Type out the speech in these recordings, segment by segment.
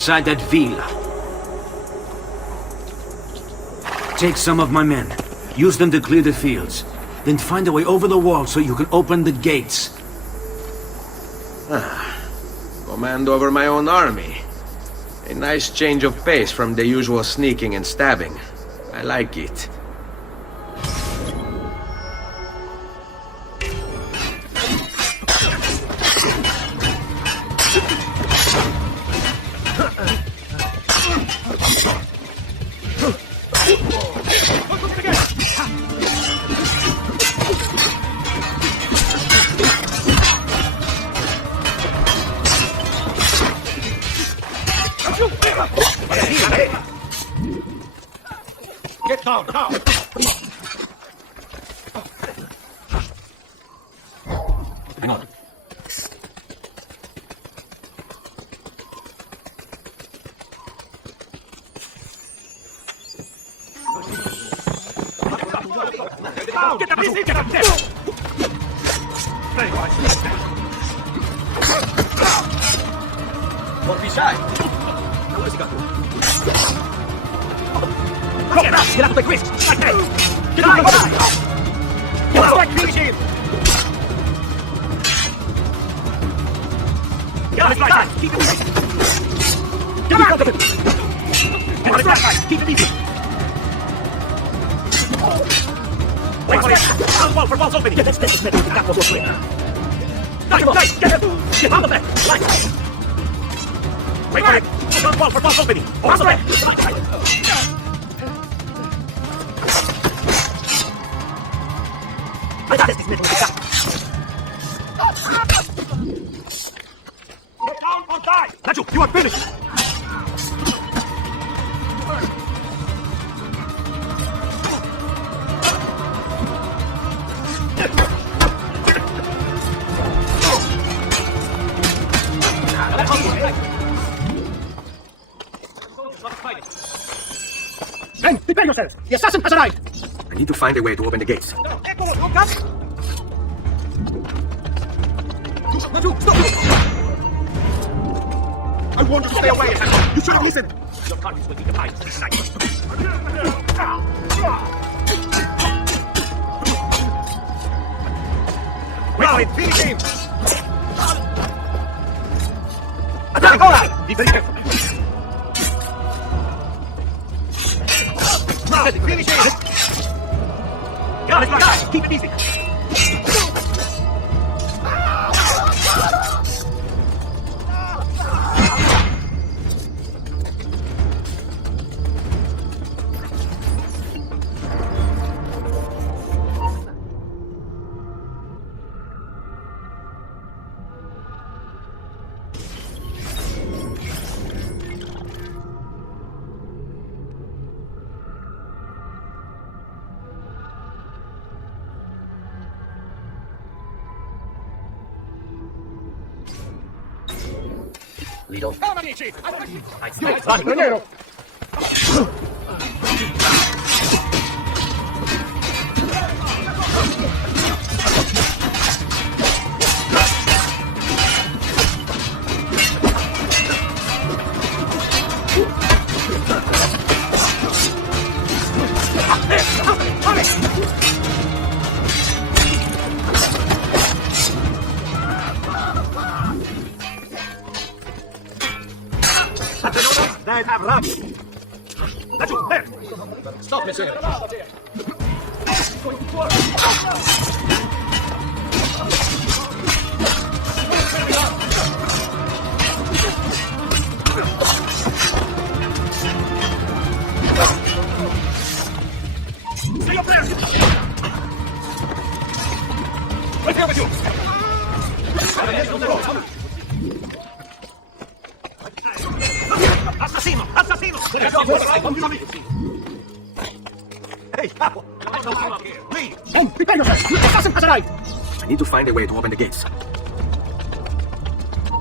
Inside that villa. Take some of my men. Use them to clear the fields. Then find a way over the wall so you can open the gates. Command over my own army. A nice change of pace from the usual sneaking and stabbing. I like it. Get down, now! Hang on. Get the beast! Get up there! Don't be shy! What has he got? Get out! Get out of the grist! Like that! Get out of the eye! Get out! Finish him! Get out of his right side! Keep it easy! Get out of him! Get out of his right side! Keep it easy! Wait for it! Down wall for walls opening! Get this business man! That was your trick! Nice! Get him! Get out of there! Right! Wait for it! Down wall for walls opening! Also there! Get down or die! Nacho, you are finished! Men, prepare yourselves! The assassin has arrived! I need to find a way to open the gates. I warned you to stay away! You should have listened! Your targets will be devised this night. Well, it's finish him! Attack! All right! Be very careful! Finish him! Got it, guys! Keep it easy! Lido. Granero! They have run! That's you, there! Stop, monsieur! Stay up there! Right here with you! Assassino! Assassino! Hey, capo! Leave! Men, prepare yourself! The assassin has arrived! I need to find a way to open the gates.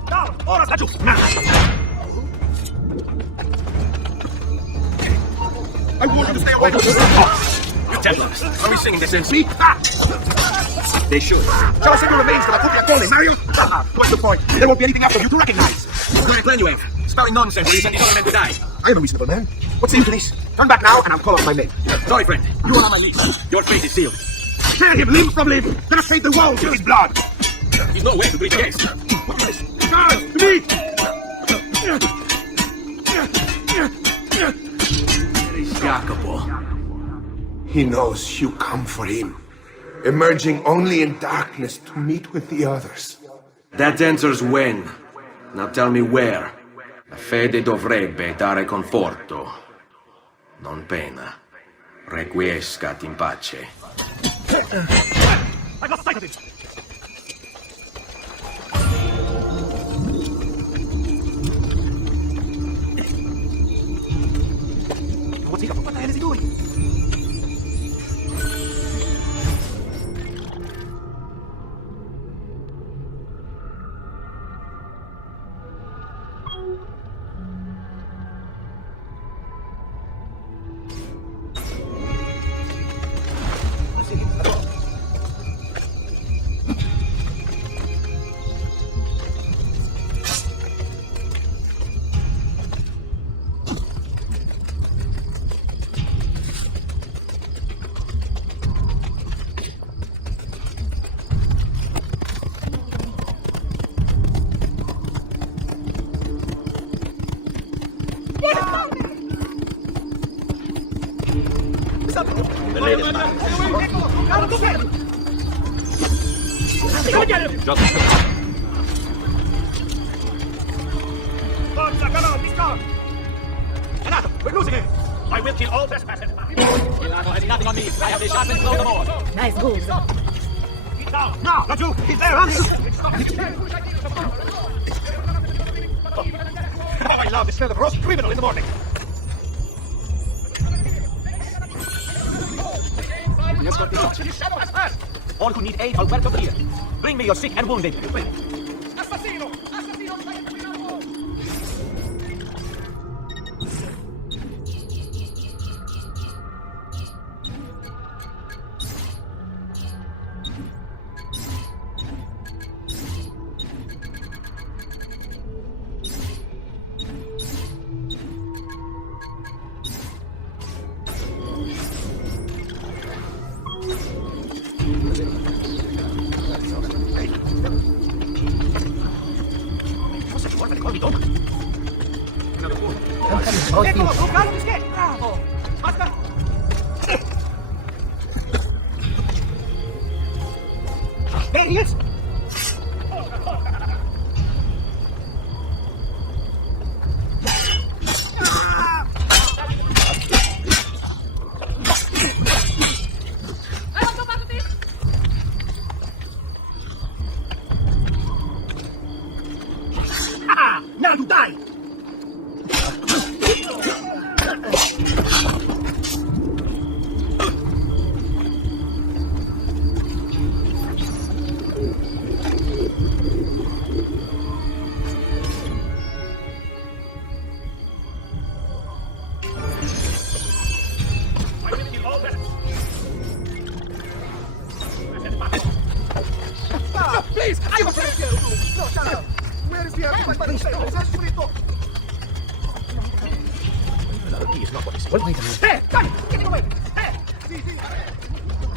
Down! Ora, laggiù! I want you to stay away from the Templars, are we singing this in See? Ah! They should. Shall I send your remains to la Copia Cole, Mario? What's the point? There won't be anything after you to recognize. What kind of plan you have? Spouting nonsense will you send these other men to die? I am a reasonable man. What's into this? Turn back now, and I'll call off my men. Sorry, friend. You are on my leash. Your fate is sealed. Tear him limb from limb. Let us paint the walls with his blood. He's no way to breach against. Guards, to me! Jacopo. He knows you come for him, emerging only in darkness to meet with the others. That answers when. Now tell me where. La fede dovrebbe dare conforto, non pena. Requiescat in pace. I've lost sight of him. What's he up? What the hell is he doing? Go get him! Just... Forza, come on, he's gone! Renato, we're losing him! I will kill all trespassers! Renato has nothing on me! I have the sharpest blow the more! Nice goose. He's down! Now! Not you! He's there, running! Oh, I love the smell of roast criminal in the morning! All who need aid are welcome here. Bring me your sick and wounded. Assassino! Cosa ci vuole le colpi dopo? Eccolo, un calcio di scherzo! Bravo! Basta! Daniels! Now you die! I will kill all peasants. Stop! Please! I will take you! No, shut up! Where is the other? He is not what he said. Well, wait a minute. Hey! Got it! Get it away! Hey!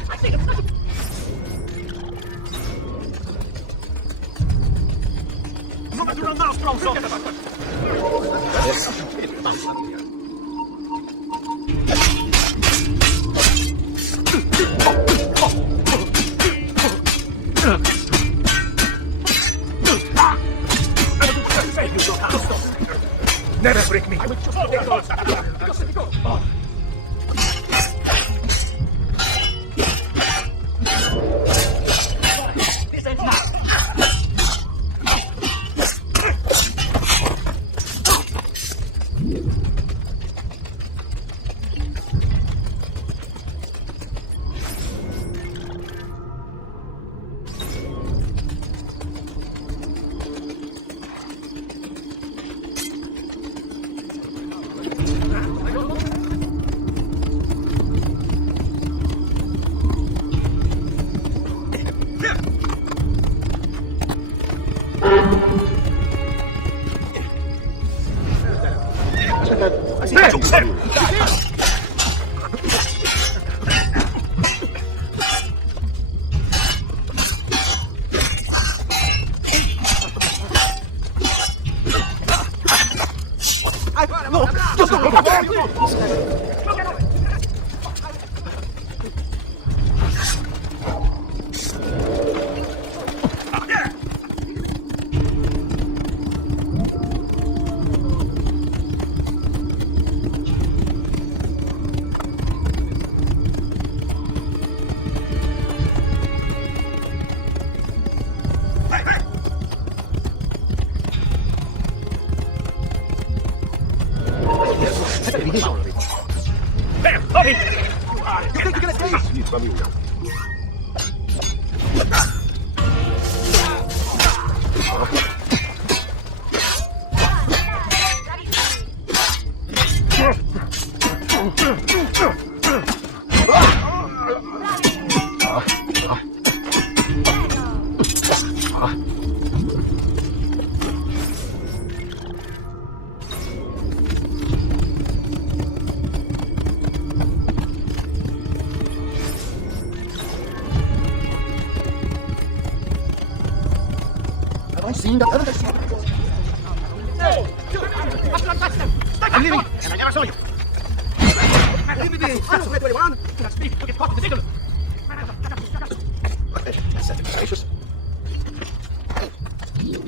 I see him! No matter run now, strong soldier! Never break me! I will just take those! Just let me go! This ends now! There! Okay! You think you can escape? Have I seen that? Haven't I seen that before? I'm leaving, and I never saw you. I'm 21. Do not speak. You get caught in the signal. Assassinations?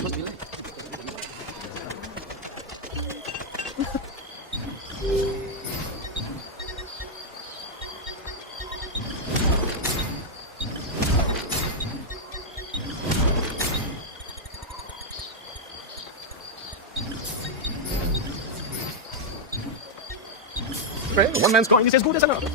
Must be late. Well, one man's coin is as good as another.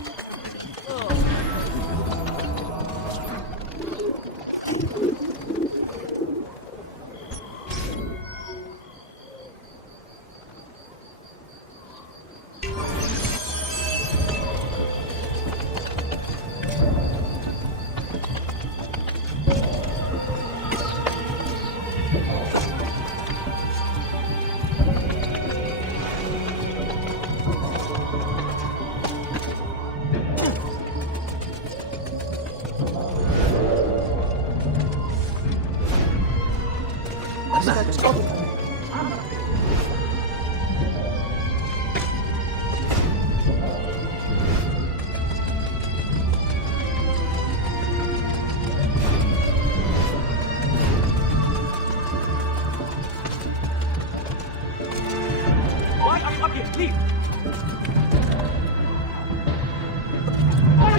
Why are you up here? Leave!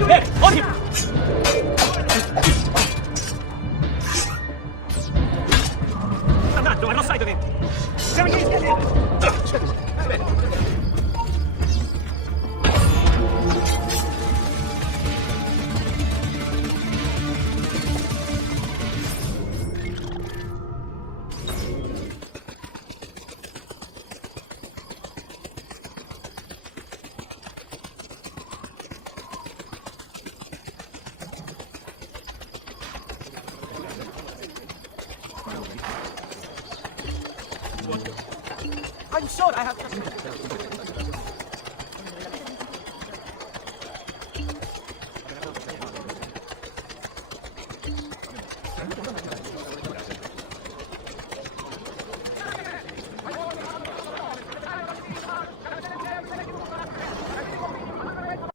There! On him! I'm not, no, I'm outside of him! 7 days, get in! I'm sure I have...